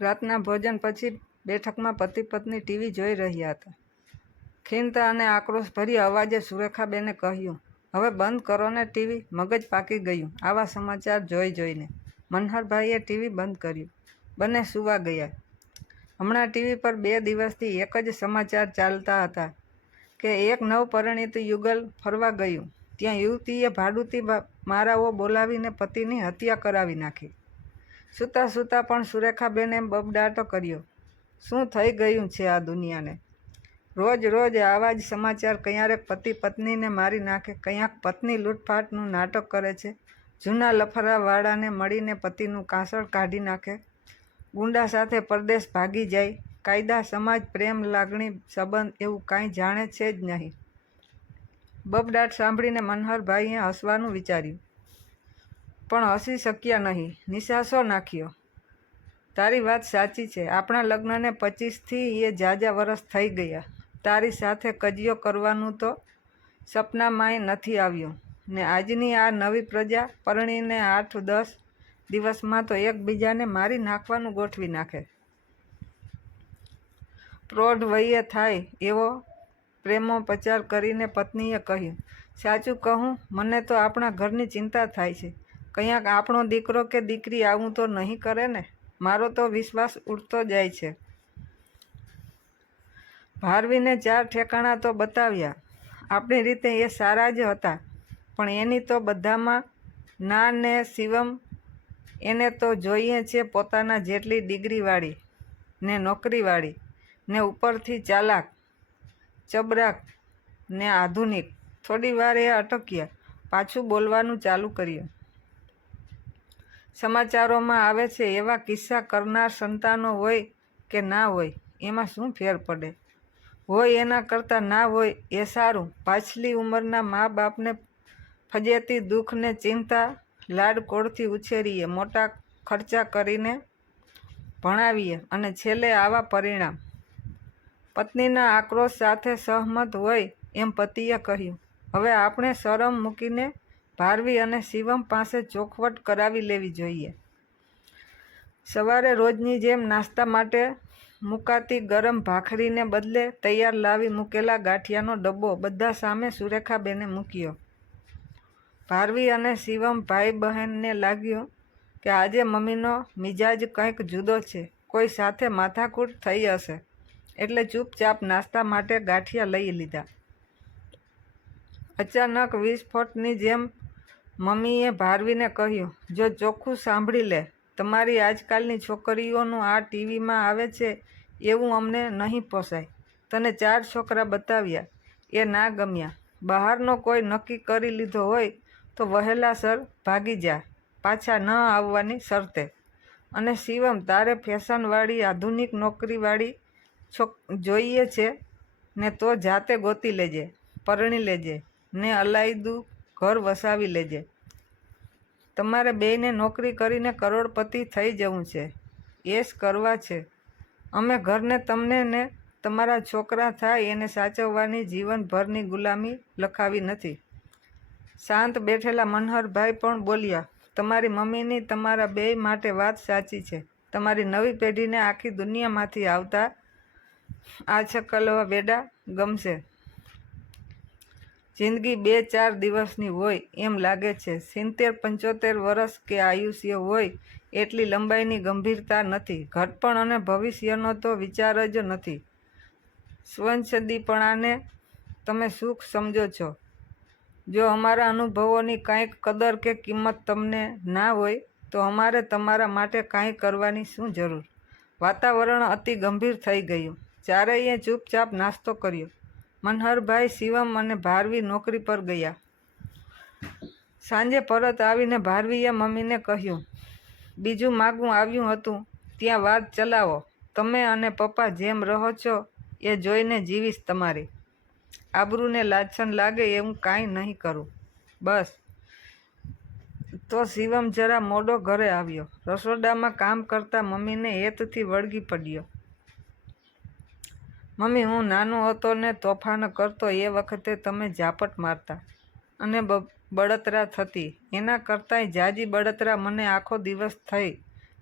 રાતના ભોજન પછી બેઠકમાં પતિ પત્ની ટીવી જોઈ રહ્યા હતા. ખીણતા અને આક્રોશભરી અવાજે સુરેખાબેને કહ્યું, હવે બંધ કરો ને ટીવી, મગજ પાકી ગયું આવા સમાચાર જોઈને. મનહરભાઈએ ટીવી બંધ કર્યું. બંને સૂવા ગયા. હમણાં ટીવી પર 2 દિવસથી એક જ સમાચાર ચાલતા હતા કે એક નવપરિણીત યુગલ ફરવા ગયું. ત્યાં યુવતીએ ભાડૂતી મારાઓ બોલાવીને પતિની હત્યા કરાવી નાખી. સૂતા સૂતા પણ સુરેખાબેને બબડાટો કર્યો, શું થઈ ગયું છે આ દુનિયાને? રોજ રોજ આવા જ સમાચાર. ક્યારેક પતિ પત્નીને મારી નાખે, ક્યાંક પત્ની લૂંટફાટનું નાટક કરે છે, જૂના લફરાવાળાને મળીને પતિનું કાસળ કાઢી નાખે, ગુંડા સાથે પરદેશ ભાગી જાય. કાયદા, સમાજ, પ્રેમ, લાગણી, સંબંધ એવું કાંઈ જાણે છે જ નહીં. બબડાટ સાંભળીને મનહરભાઈએ હસવાનું વિચાર્યું, પણ હસી શક્યા નહીં. નિસાસો નાખ્યો. તારી વાત સાચી છે. આપણા લગ્નને 25થી એ ઝાઝા વરસ થઈ ગયા. તારી સાથે કજિયો કરવાનું તો સપનામાંય નથી આવ્યું. ને આજની આ નવી પ્રજા પરણીને 8-10 દિવસમાં તો એકબીજાને મારી નાખવાનું ગોઠવી નાખે. પ્રૌઢ વયે થાય એવો પ્રેમોપચાર કરીને પત્નીએ કહ્યું, સાચું કહું, મને તો આપણા ઘરની ચિંતા થાય છે. કંઈક આપણો દીકરો કે દીકરી આવું તો નહીં કરે ને? મારો તો વિશ્વાસ ઉડતો જાય છે. ભારવીને 4 ઠેકાણા તો બતાવ્યા. આપણી રીતે એ સારા જ હતા, પણ એની તો બધામાં ના ને. શિવમ, એને તો જોઈએ છે પોતાના જેટલી ડિગ્રીવાળી ને નોકરીવાળી ને ઉપરથી ચાલાક, ચબરાક ને આધુનિક. થોડી વાર એ અટક્યા, પાછું બોલવાનું ચાલુ કર્યું. સમાચારોમાં આવે છે એવા કિસ્સા કરનાર સંતાનો હોય કે ના હોય એમાં શું ફેર પડે? હોય એના કરતાં ના હોય એ સારું. પાછલી ઉંમરના મા બાપને ફજેતી દુઃખ ને ચિંતા લાડકોડથી ઉછેરીએ, મોટા ખર્ચા કરીને ભણાવીએ અને છેલ્લે આવા પરિણામ. પત્નીના આક્રોશ સાથે સહમત હોય એમ પતિએ કહ્યું, હવે આપણે શરમ મૂકીને ભારવી અને શિવમ પાસે ચોખવટ કરાવી લેવી જોઈએ. સવારે રોજની જેમ નાસ્તા માટે મુકાતી ગરમ ભાખરીને બદલે તૈયાર લાવી મૂકેલા ગાંઠિયાનો ડબ્બો બધા સામે સુરેખાબેને મૂક્યો. ભારવી અને શિવમ ભાઈ બહેનને લાગ્યું કે આજે મમ્મીનો મિજાજ કંઈક જુદો છે. કોઈ સાથે માથાકૂટ થઈ હશે એટલે ચૂપચાપ નાસ્તા માટે ગાંઠિયા લઈ લીધા. અચાનક વિસ્ફોટની જેમ મમ્મીએ ભારવીને કહ્યું, જો ચોખ્ખું સાંભળી લે, તમારી આજકાલની છોકરીઓનું આ ટીવીમાં આવે છે એવું અમને નહીં પોસાય. તને 4 છોકરા બતાવ્યા, એ ના ગમ્યા. બહારનો કોઈ નક્કી કરી લીધો હોય તો વહેલાસર ભાગી જા, પાછા ન આવવાની શરતે. અને શિવમ, તારે ફેશનવાળી આધુનિક નોકરીવાળી જોઈએ છે ને તો જાતે ગોતી લેજે, પરણી લેજે ને અલાયદું ઘર વસાવી લેજે. તમારે બેયને નોકરી કરીને કરોડપતિ થઈ જવું છે, એશ કરવા છે. અમે ઘરને તમને ને તમારા છોકરા થાય એને સાચવવાની જીવનભરની ગુલામી લખાવી નથી. શાંત બેઠેલા મનહરભાઈ પણ બોલ્યા, તમારી મમ્મીની તમારા બેય માટે વાત સાચી છે. તમારી નવી પેઢીને આખી દુનિયામાંથી આવતા આ છકલવા વેડા ગમશે. જિંદગી 2-4 દિવસની હોય એમ લાગે છે. 70-75 વર્ષ કે આયુષ્ય હોય એટલી લંબાઈની ગંભીરતા નથી. ઘડપણ અને ભવિષ્યનો તો વિચાર જ નથી. સ્વચ્છંદીપણાને તમે સુખ સમજો છો. જો અમારા અનુભવોની કાંઈક કદર કે કિંમત તમને ના હોય તો અમારે તમારા માટે કાંઈ કરવાની શું જરૂર? વાતાવરણ અતિ ગંભીર થઈ ગયું. ચારેયે ચૂપચાપ નાસ્તો કર્યો. મનહરભાઈ, શિવમ અને ભારવી નોકરી પર ગયા. સાંજે પરત આવીને ભારવીએ મમ્મીને કહ્યું, બીજું માગું આવ્યું હતું ત્યાં વાત ચલાવો. તમે અને પપ્પા જેમ રહો છો એ જોઈને જીવીશ. તમારી આબરૂને લાછન લાગે એવું કાંઈ નહીં કરું. બસ. તો શિવમ જરા મોડો ઘરે આવ્યો. રસોડામાં કામ કરતા મમ્મીને હેતથી વળગી પડ્યો. મમ્મી, હું નાનો હતો ને તોફાન કરતો એ વખતે તમે ઝાપટ મારતા અને બળતરા થતી. એના કરતાંય ઝાઝી બળતરા મને આખો દિવસ થઈ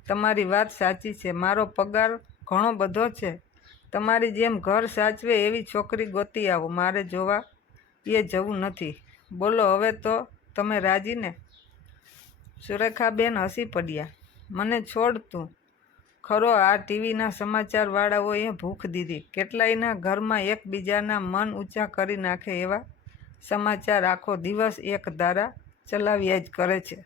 તમારી વાત સાચી છે. મારો પગાર ઘણો બધો છે. તમારી જેમ ઘર સાચવે એવી છોકરી ગોતી આવો. મારે જોવા એ જવું નથી. બોલો હવે તો તમે રાજી ને? સુરેખાબેન હસી પડ્યા. મને છોડ તું. ખરો આ ટીવીના સમાચારવાળાઓએ ભૂખ દીધી. કેટલાયના ઘરમાં એકબીજાના મન ઊંચા કરી નાખે એવા સમાચાર આખો દિવસ એક ધારા ચલાવ્યા જ કરે છે.